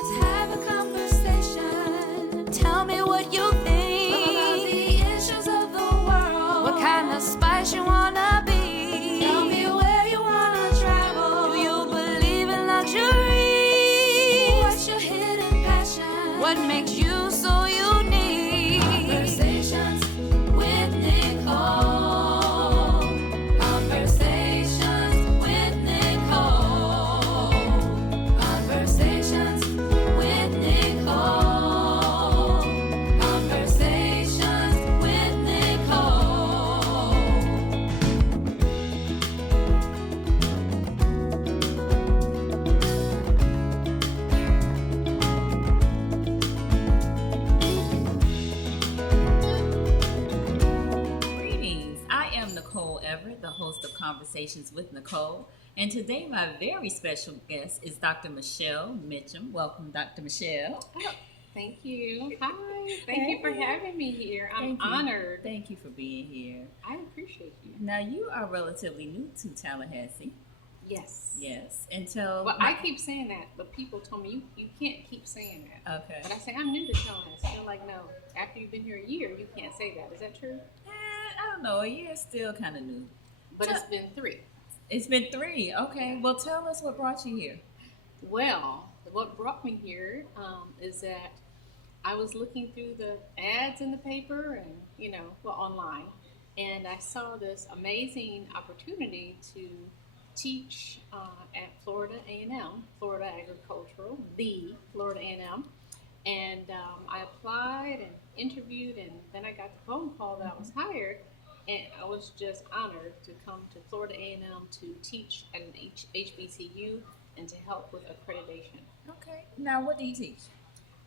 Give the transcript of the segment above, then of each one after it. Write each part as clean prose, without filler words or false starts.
Let's have a conversation. Tell me what you think about the issues of the world. What kind of spice you wanna be? Tell me where you wanna travel. Do you believe in luxury? What's your hidden passion? What makes you so unique? Conversations with Nicole. Conversations with Nicole. Conversations with Nicole. Conversations with Nicole. Greetings. I am Nicole Everett, the host of Conversations with Nicole. And today my very special guest is Dr. Michelle Mitcham. Welcome, Dr. Michelle. Thank you. Hi. Thank you for having me here. I'm Thank you. honored. Thank you for being here. I appreciate you. Now, you are relatively new to Tallahassee. Yes. Yes. Until... Well, I keep saying that, but people told me you can't keep saying that. Okay. But I say I'm new to Tallahassee. They're like, no. After you've been here a year, you can't say that. Is that true? I don't know. A year is still kind of new. But it's been 3. It's been 3. Okay. Well, tell us what brought you here. Well, what brought me here is that I was looking through the ads in the paper and, online, and I saw this amazing opportunity to teach at Florida A&M, Florida Agricultural, the Florida A&M, and I applied and interviewed, and then I got the phone call that I was hired, and I was just honored to come to Florida A&M to teach at an HBCU and to help with accreditation. Okay. Now, what do you teach?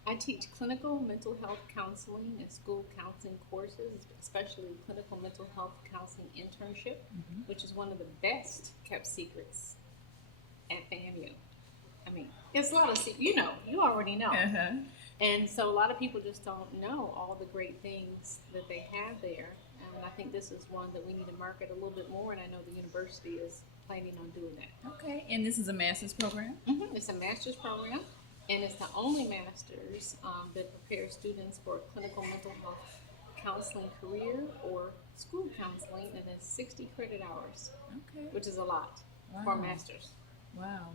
I teach clinical mental health counseling and school counseling courses, especially clinical mental health counseling internship, which is one of the best kept secrets at FAMU. I mean, it's a lot of you already know. Uh-huh. And so a lot of people just don't know all the great things that they have there. And I think this is one that we need to market a little bit more, and I know the university is planning on doing that. Okay. And this is a master's program? It's a master's program, and it's the only master's that prepares students for a clinical mental health counseling career or school counseling, and it's 60 credit hours, Okay. which is a lot for a master's. Wow.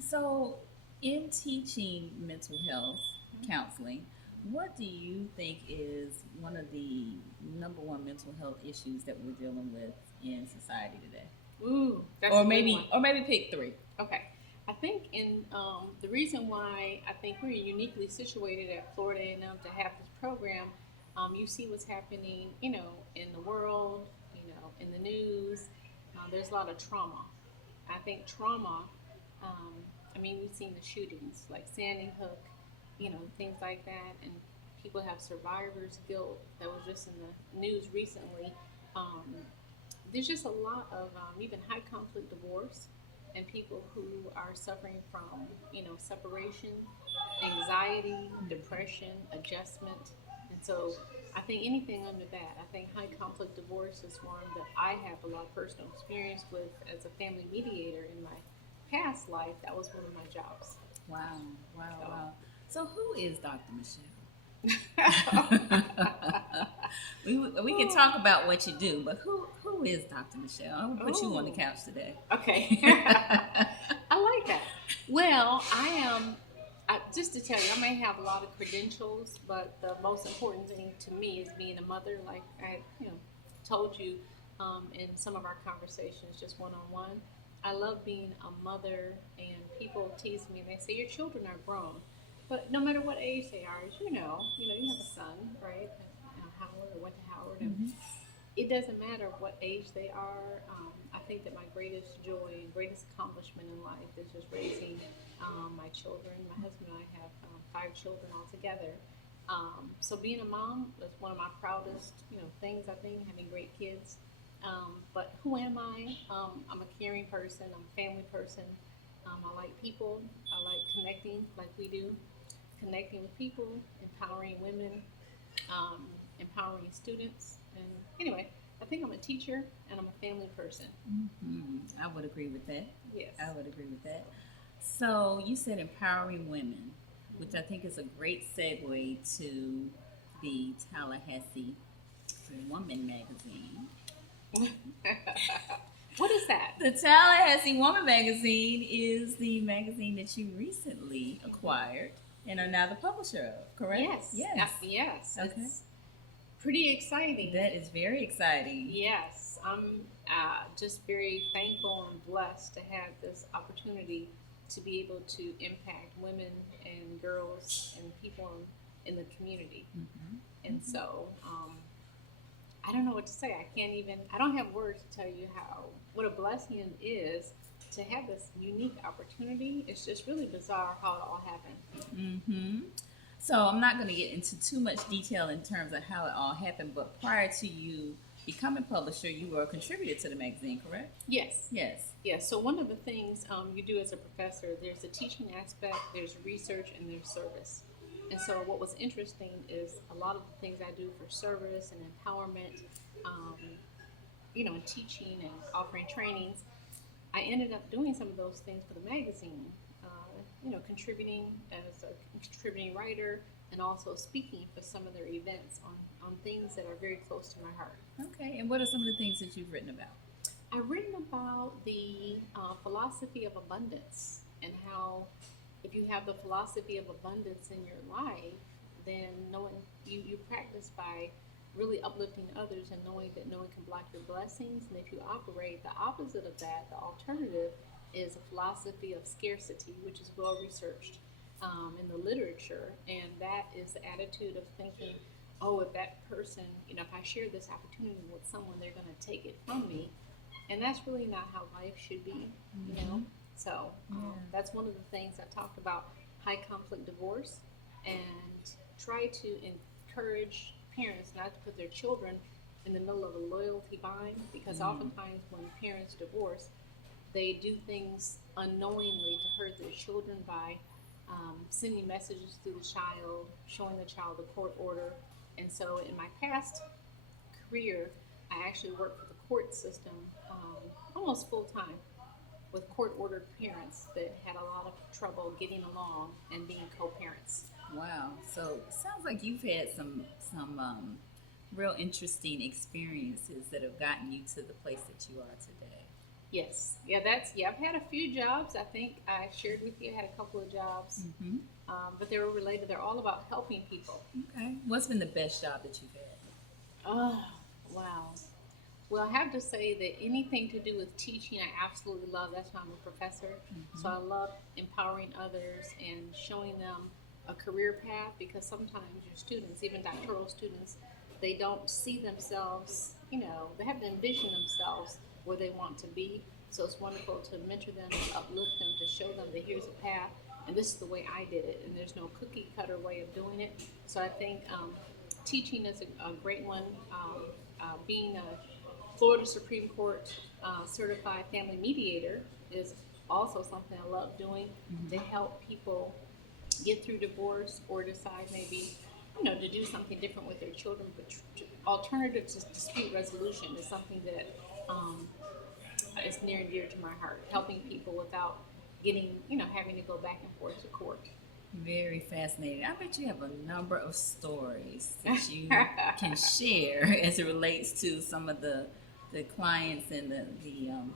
So, in teaching mental health counseling, what do you think is one of the number one mental health issues that we're dealing with in society today? Ooh, that's Or a good maybe, one. or maybe pick 3. Okay. I think the reason why I think we're uniquely situated at Florida A&M to have this program, you see what's happening, in the world, in the news. There's a lot of trauma. I think trauma, we've seen the shootings like Sandy Hook, things like that, and people have survivor's guilt that was just in the news recently. There's just a lot of even high conflict divorce and people who are suffering from, separation, anxiety, depression, adjustment. And so I think anything under that, I think high conflict divorce is one that I have a lot of personal experience with as a family mediator in my past life. That was one of my jobs. Wow. So, who is Dr. Michelle? we can talk about what you do, but who is Dr. Michelle? I'm going to put you on the couch today. Okay. I like that. Well, I am, just to tell you, I may have a lot of credentials, but the most important thing to me is being a mother, like I told you in some of our conversations, just one-on-one. I love being a mother, and people tease me and they say, your children are grown. But no matter what age they are, as you have a son, right? Howard, or went to Howard. And it doesn't matter what age they are. I think that my greatest joy and greatest accomplishment in life is just raising my children. My husband and I have 5 children altogether. So being a mom is one of my proudest, things, I think, having great kids. But who am I? I'm a caring person. I'm a family person. I like people. I like connecting like we do. Connecting with people, empowering women, empowering students. And anyway, I think I'm a teacher and I'm a family person. I would agree with that. Yes. I would agree with that. So you said empowering women, which I think is a great segue to the Tallahassee Woman Magazine. What is that? The Tallahassee Woman Magazine is the magazine that you recently acquired and are now the publisher of, correct? Yes. Yes. Okay. It's pretty exciting. That is very exciting. Yes. I'm just very thankful and blessed to have this opportunity to be able to impact women and girls and people in the community. Mm-hmm. And so, I don't know what to say. I don't have words to tell you what a blessing it is to have this unique opportunity. It's just really bizarre how it all happened. Mm-hmm. So I'm not going to get into too much detail in terms of how it all happened, but prior to you becoming publisher, you were a contributor to the magazine, correct? Yes. Yes. Yes. So one of the things you do as a professor, there's a teaching aspect, there's research, and there's service. And so what was interesting is a lot of the things I do for service and empowerment, and teaching and offering trainings, I ended up doing some of those things for the magazine, contributing as a contributing writer and also speaking for some of their events on things that are very close to my heart. Okay, and what are some of the things that you've written about? I've written about the philosophy of abundance and how if you have the philosophy of abundance in your life, then knowing you practice by really uplifting others and knowing that no one can block your blessings. And if you operate the opposite of that, the alternative is a philosophy of scarcity, which is well researched in the literature. And that is the attitude of thinking, oh, if that person, if I share this opportunity with someone, they're going to take it from me. And that's really not how life should be, So that's one of the things I talked about, high conflict divorce, and try to encourage parents not to put their children in the middle of a loyalty bind, because oftentimes when parents divorce, they do things unknowingly to hurt their children by sending messages to the child, showing the child the court order. And so in my past career, I actually worked for the court system almost full time with court-ordered parents that had a lot of trouble getting along and being co-parents. Wow. So it sounds like you've had some real interesting experiences that have gotten you to the place that you are today. Yes. I've had a few jobs. I think I shared with you I had a couple of jobs, but they were related. They're all about helping people. Okay. What's been the best job that you've had? Oh, wow. Well, I have to say that anything to do with teaching, I absolutely love. That's why I'm a professor. So I love empowering others and showing them a career path, because sometimes your students, even doctoral students, they don't see themselves, they have to envision themselves where they want to be. So it's wonderful to mentor them, to uplift them, to show them that here's a path, and this is the way I did it, and there's no cookie cutter way of doing it. So I think teaching is a great one. Being a Florida Supreme Court certified family mediator is also something I love doing, to help people get through divorce or decide maybe, to do something different with their children. But alternative to dispute resolution is something that is near and dear to my heart, helping people without getting, having to go back and forth to court. Very fascinating. I bet you have a number of stories that you can share as it relates to some of the clients and the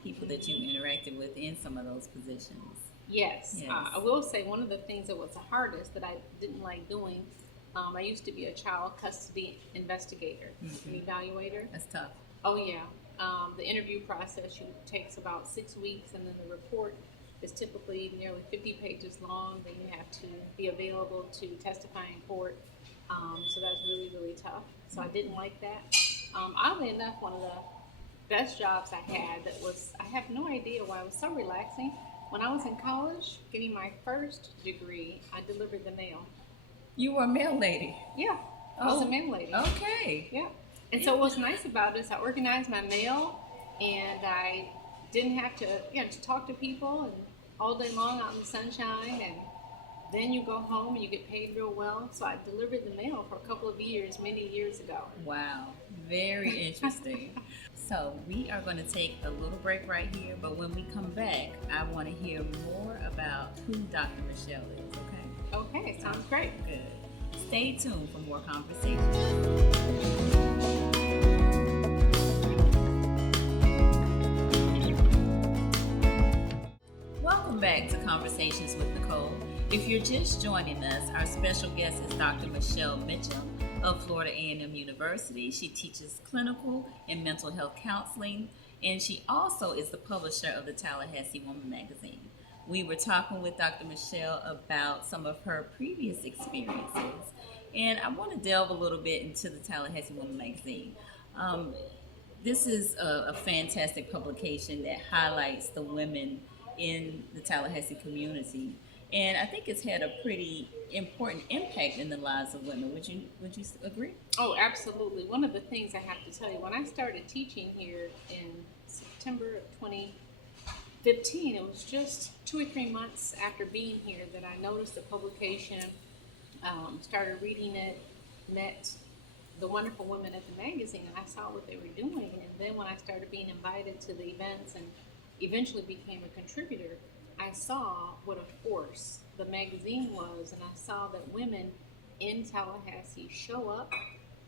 people that you interacted with in some of those positions. Yes. I will say one of the things that was the hardest that I didn't like doing, I used to be a child custody investigator, an evaluator. That's tough. Oh, yeah. The interview process takes about 6 weeks, and then the report is typically nearly 50 pages long. Then you have to be available to testify in court. So that's really, really tough. So I didn't like that. Oddly enough, one of the best jobs I had I have no idea why it was so relaxing. When I was in college, getting my first degree, I delivered the mail. You were a mail lady? Yeah, I was a mail lady. Okay. Yeah. And so what's nice about it is I organized my mail, and I didn't have to, to talk to people and all day long out in the sunshine, and then you go home and you get paid real well. So I delivered the mail for a couple of years, many years ago. Wow. Very interesting. So we are going to take a little break right here, but when we come back, I want to hear more about who Dr. Michelle is, okay? Okay, sounds great. Good. Stay tuned for more conversations. Welcome back to Conversations with Nicole. If you're just joining us, our special guest is Dr. Michelle Mitcham of Florida A&M University. She teaches clinical and mental health counseling, and she also is the publisher of the Tallahassee Woman Magazine. We were talking with Dr. Michelle about some of her previous experiences, and I want to delve a little bit into the Tallahassee Woman Magazine. This is a fantastic publication that highlights the women in the Tallahassee community, and I think it's had a pretty important impact in the lives of women. Would you agree? Oh, absolutely. One of the things I have to tell you, when I started teaching here in September of 2015, it was just 2 or 3 months after being here that I noticed the publication, started reading it, met the wonderful women at the magazine, and I saw what they were doing. And then when I started being invited to the events and eventually became a contributor, I saw what a force the magazine was, and I saw that women in Tallahassee show up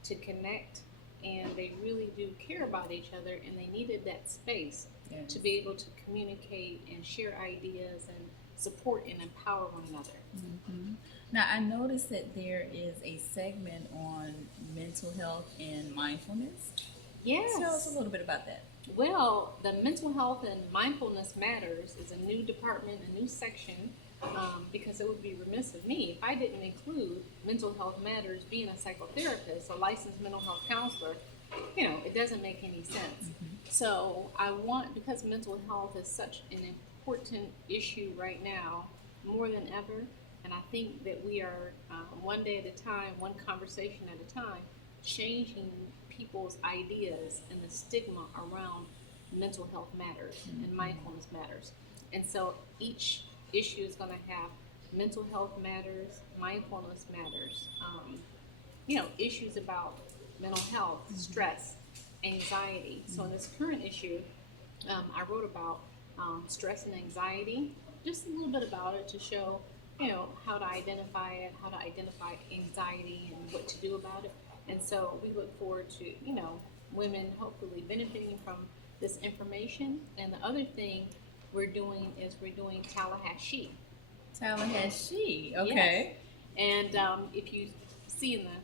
to connect, and they really do care about each other, and they needed that space to be able to communicate and share ideas and support and empower one another. Mm-hmm. Now, I noticed that there is a segment on mental health and mindfulness. Yes. Tell us a little bit about that. Well, the Mental Health and Mindfulness Matters is a new department, a new section, because it would be remiss of me if I didn't include Mental Health Matters. Being a psychotherapist, a licensed mental health counselor, it doesn't make any sense. Mm-hmm. So I want, because mental health is such an important issue right now, more than ever, and I think that we are one day at a time, one conversation at a time, changing people's ideas and the stigma around mental health matters and mindfulness matters. And so each issue is going to have mental health matters, mindfulness matters, issues about mental health, stress, anxiety. So in this current issue, I wrote about stress and anxiety, just a little bit about it to show, how to identify it, how to identify anxiety and what to do about it. And so we look forward to, women hopefully benefiting from this information. And the other thing we're doing is Tallahassee. Tallahassee, okay. Yes. And if you see in the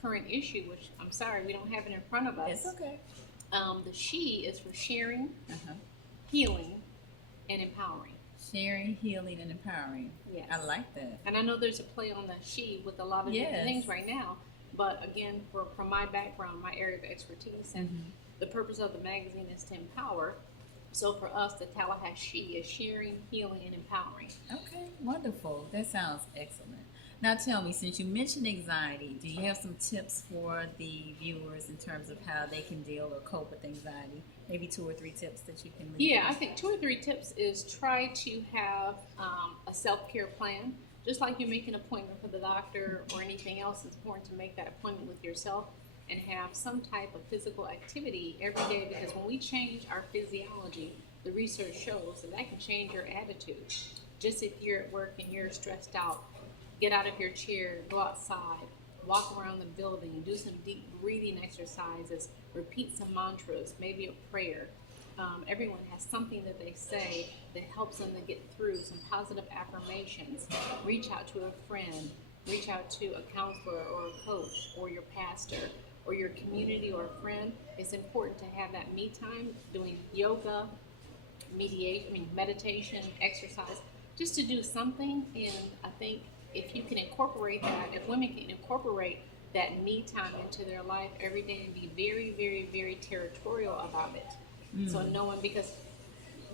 current issue, which I'm sorry, we don't have it in front of us. It's okay. The she is for sharing, healing, and empowering. Sharing, healing, and empowering. Yes. I like that. And I know there's a play on the she with a lot of different things right now. But again, from my background, my area of expertise, and the purpose of the magazine is to empower. So for us, the Tallahassee is sharing, healing, and empowering. Okay, wonderful. That sounds excellent. Now tell me, since you mentioned anxiety, do you have some tips for the viewers in terms of how they can deal or cope with anxiety? Maybe 2 or 3 tips that you can leave. Yeah, I think 2 or 3 tips is try to have a self-care plan. Just like you make an appointment for the doctor or anything else, it's important to make that appointment with yourself and have some type of physical activity every day, because when we change our physiology, the research shows that can change your attitude. Just if you're at work and you're stressed out, get out of your chair, go outside, walk around the building, do some deep breathing exercises, repeat some mantras, maybe a prayer. Everyone has something that they say that helps them to get through, some positive affirmations. Reach out to a friend, reach out to a counselor or a coach or your pastor or your community or a friend. It's important to have that me time, doing yoga, meditation, exercise, just to do something. And I think if you can incorporate that, if women can incorporate that me time into their life every day and be very, very, very territorial about it. So no one, because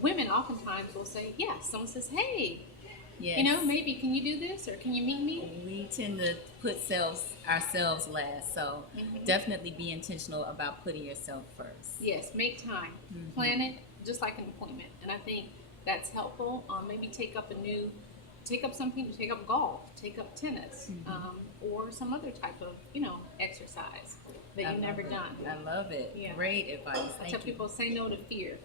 women oftentimes will say, yes, someone says, hey, maybe can you do this or can you meet me? We tend to put ourselves last, so definitely be intentional about putting yourself first. Yes, make time, plan it just like an appointment, and I think that's helpful. Maybe take up golf, take up tennis, or some other type of exercise. that you've never done. I love it. Yeah. Great advice. I tell people, say no to fear.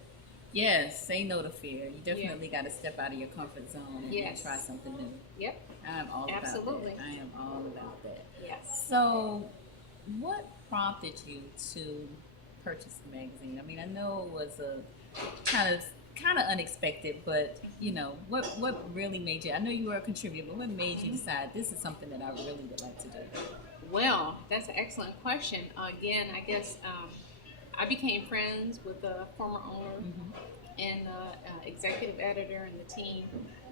Yes, say no to fear. You definitely got to step out of your comfort zone and try something new. Yep. I'm all Absolutely. about that. I am all about that. Yes. So, what prompted you to purchase the magazine? I mean, I know it was a kind of unexpected, but what really made you? I know you were a contributor, but what made you decide this is something that I really would like to do? Well, that's an excellent question. Again, I guess I became friends with the former owner and the executive editor and the team,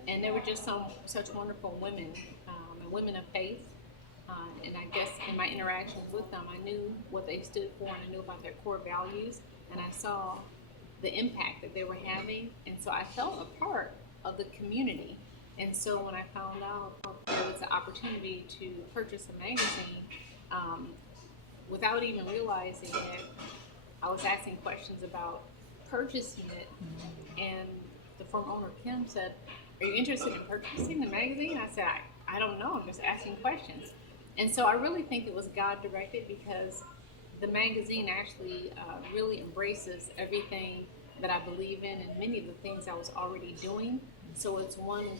and they were just such wonderful women, and women of faith. And I guess in my interactions with them, I knew what they stood for, and I knew about their core values, and I saw the impact that they were having, and so I felt a part of the community. And so when I found out there was an opportunity to purchase a magazine, without even realizing it, I was asking questions about purchasing it, and the former owner, Kim, said, "Are you interested in purchasing the magazine?" I said, I don't know, I'm just asking questions. And so I really think it was God-directed, because the magazine actually really embraces everything that I believe in and many of the things I was already doing. So it's one,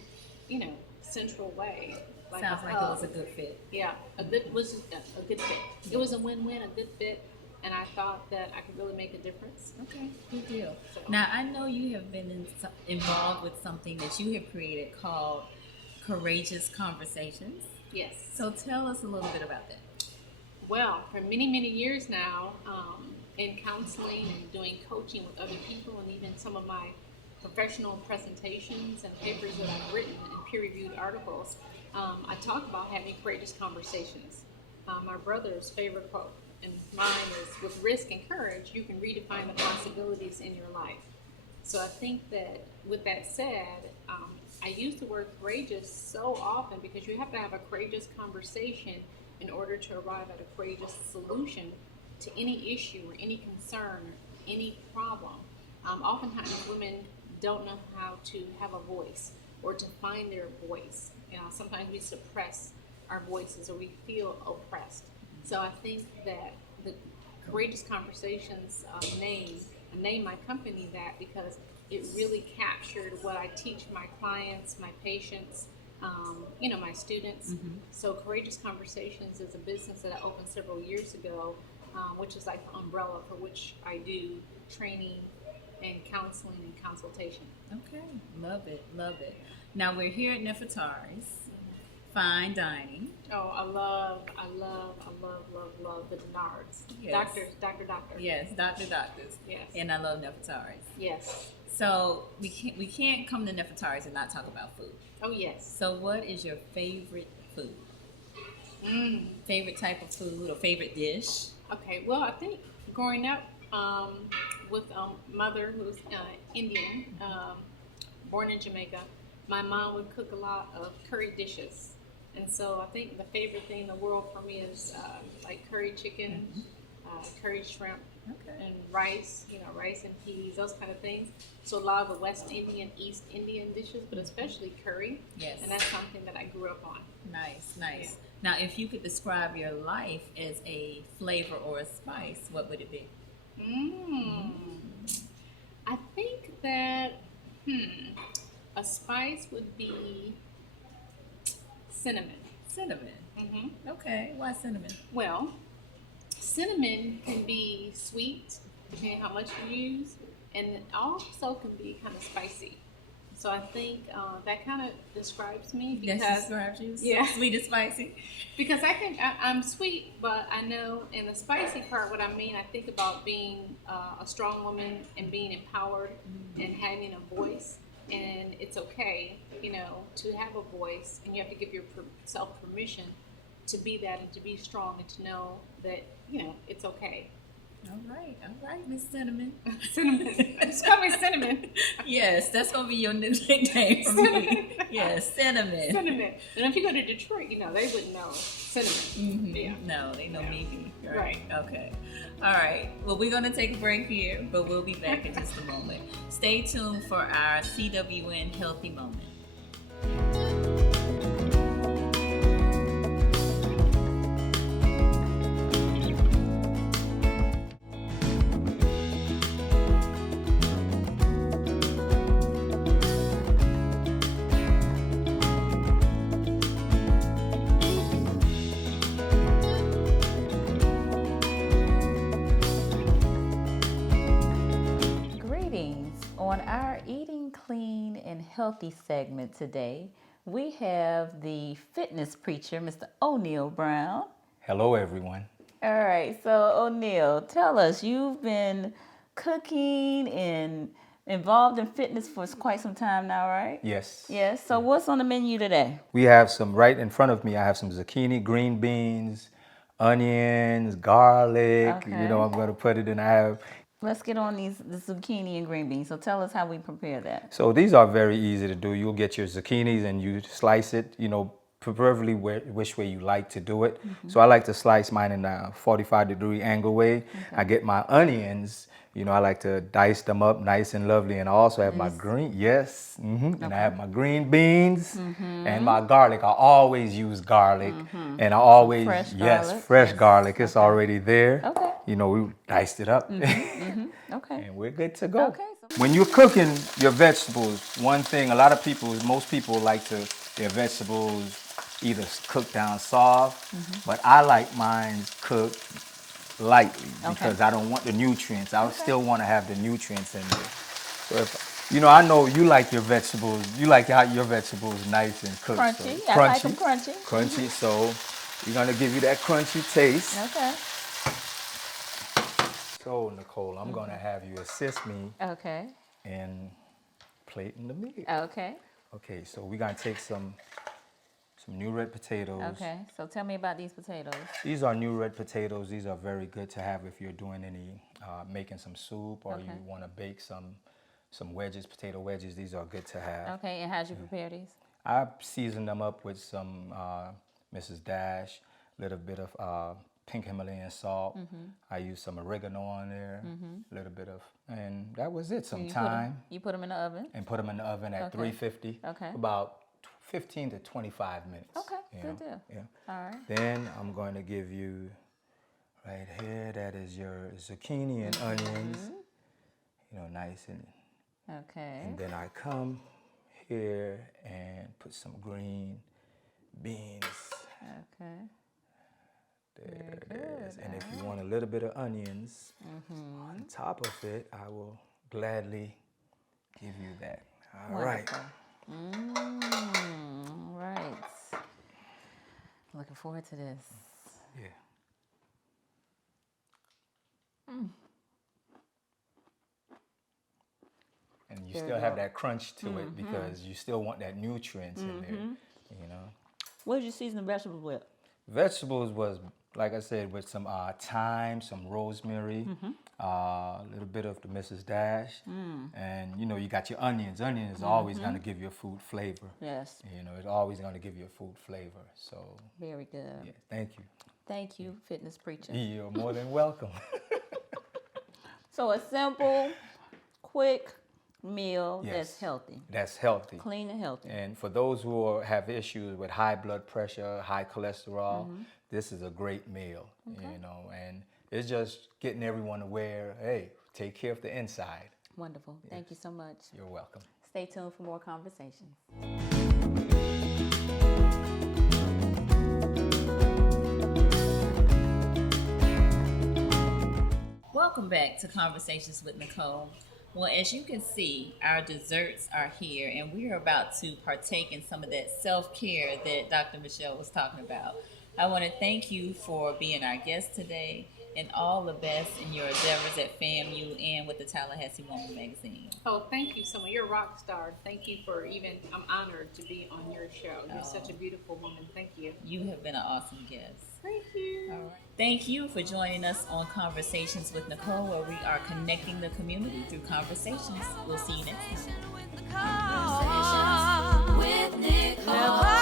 central way. Sounds like it was a good fit. Yeah, a good fit. It was a win-win, a good fit, and I thought that I could really make a difference. Okay, good deal. So. Now, I know you have been involved with something that you have created called Courageous Conversations. Yes. So tell us a little bit about that. Well, for many, many years now, in counseling and doing coaching with other people, and even some of my professional presentations and papers that I've written and peer-reviewed articles, I talk about having courageous conversations. My brother's favorite quote, and mine is, "With risk and courage, you can redefine the possibilities in your life." So I think that with that said, I use the word courageous so often because you have to have a courageous conversation in order to arrive at a courageous solution to any issue or any concern or any problem. Oftentimes women don't know how to have a voice or to find their voice. Sometimes we suppress our voices or we feel oppressed. So I think that the Courageous Conversations I named my company that because it really captured what I teach my clients, my patients, my students. So Courageous Conversations is a business that I opened several years ago, which is like the umbrella for which I do training and counseling and consultation. Okay, love it. Now we're here at Nefertari's Fine Dining. Oh, I love the Denards. Yes. Doctor. Yes, Doctors. Yes. And I love Nefertari's. Yes. So we can't come to Nefertari's and not talk about food. Oh, yes. So what is your favorite food? Favorite type of food or favorite dish? Okay, well, I think growing up with mother who's Indian, born in Jamaica, my mom would cook a lot of curry dishes. And so I think the favorite thing in the world for me is like curry chicken, curry shrimp, and rice, rice and peas, those kind of things. So a lot of the West Indian, East Indian dishes, but especially curry. Yes. And that's something that I grew up on. Nice. Yeah. Now, if you could describe your life as a flavor or a spice, what would it be? I think that a spice would be cinnamon. Cinnamon. Okay. Why cinnamon? Well, cinnamon can be sweet, depending how much you use, and it also can be kind of spicy. So I think that kind of describes me because That describes you? Yeah. Sweet and spicy? because I'm sweet, but I know in the spicy part what I mean. I think about being a strong woman and being empowered and having a voice, and it's okay, to have a voice, and you have to give yourself permission to be that and to be strong and to know that it's okay. All right, Miss Cinnamon. Cinnamon. Just call me Cinnamon. Yes, that's gonna be your new nickname for me. Yes, Cinnamon. Cinnamon. And if you go to Detroit, they wouldn't know cinnamon. Yeah. No, they know me. Right. Okay. All right. Well, we're gonna take a break here, but we'll be back in just a moment. Stay tuned for our CWN Healthy Moment. healthy segment today. We have the fitness preacher, Mr. Oneil Brown. Hello, everyone. All right, so Oneil, tell us, you've been cooking and involved in fitness for quite some time now, right? Yes. Yes, so what's on the menu today? We have some right in front of me. I have some zucchini, green beans, onions, garlic. Okay. You know, I'm going to put it in. Let's get on the zucchini and green beans. So tell us how we prepare that. So these are very easy to do. You'll get your zucchinis and you slice it, you know, preferably which way you like to do it. So I like to slice mine in a 45-degree angle way. I get my onions. You know, I like to dice them up nice and lovely, and I also have my green, and I have my green beans and my garlic. I always use garlic, and I always, fresh garlic. It's already there. Okay. You know, we diced it up, Okay. and we're good to go. Okay. When you're cooking your vegetables, one thing, most people like their vegetables either cooked down soft, but I like mine cooked lightly because I don't want the nutrients. I still want to have the nutrients in there. So if, you know, I know you like your vegetables. You like how your vegetables nice and cooked. Crunchy. So I like them crunchy. Crunchy. So we're gonna give you that crunchy taste. Okay. So Nicole, I'm gonna have you assist me Okay. in plating the meat. Okay. Okay. So we're gonna take some new red potatoes. Okay. So tell me about these potatoes. These are new red potatoes. These are very good to have if you're doing any, making some soup or you want to bake some wedges, potato wedges. These are good to have. Okay, and how'd you prepare these? I season them up with some Mrs. Dash, a little bit of pink Himalayan salt. I use some oregano on there, a little bit of, and that was it. Some thyme. You put them in the oven? And put them in the oven at 350. Okay. About 15 to 25 minutes. Okay, you good know? deal. Yeah. All right. Then I'm going to give you right here, that is your zucchini and onions, you know, nice and. Okay. And then I come here and put some green beans. Okay. There it is. And if you want a little bit of onions on top of it, I will gladly give you that. All right. Right. Looking forward to this. Yeah. And you still have that crunch to it because you still want that nutrients in there, you know. What did you season the vegetables with? Vegetables was, like I said, with some thyme, some rosemary, a little bit of the Mrs. Dash, and you know, you got your onions. Onions is always going to give your food flavor. Yes. You know, it's always going to give you food flavor. So. Very good. Yeah, thank you. Thank you, fitness preacher. You're more than welcome. So a simple, quick meal that's healthy. That's healthy. Clean and healthy. And for those who have issues with high blood pressure, high cholesterol, this is a great meal, you know, and it's just getting everyone aware, hey, take care of the inside. Wonderful. Thank you so much. You're welcome. Stay tuned for more conversations. Welcome back to Conversations with Nicole. Well, as you can see, our desserts are here, and we are about to partake in some of that self-care that Dr. Michelle was talking about. I want to thank you for being our guest today, and all the best in your endeavors at FAMU and with the Tallahassee Woman Magazine. Oh, thank you so much. You're a rock star. Thank you for I'm honored to be on your show. You're such a beautiful woman. Thank you. You have been an awesome guest. Thank you. All right. Thank you for joining us on Conversations with Nicole, where we are connecting the community through conversations. We'll see you next time. Conversations with Nicole.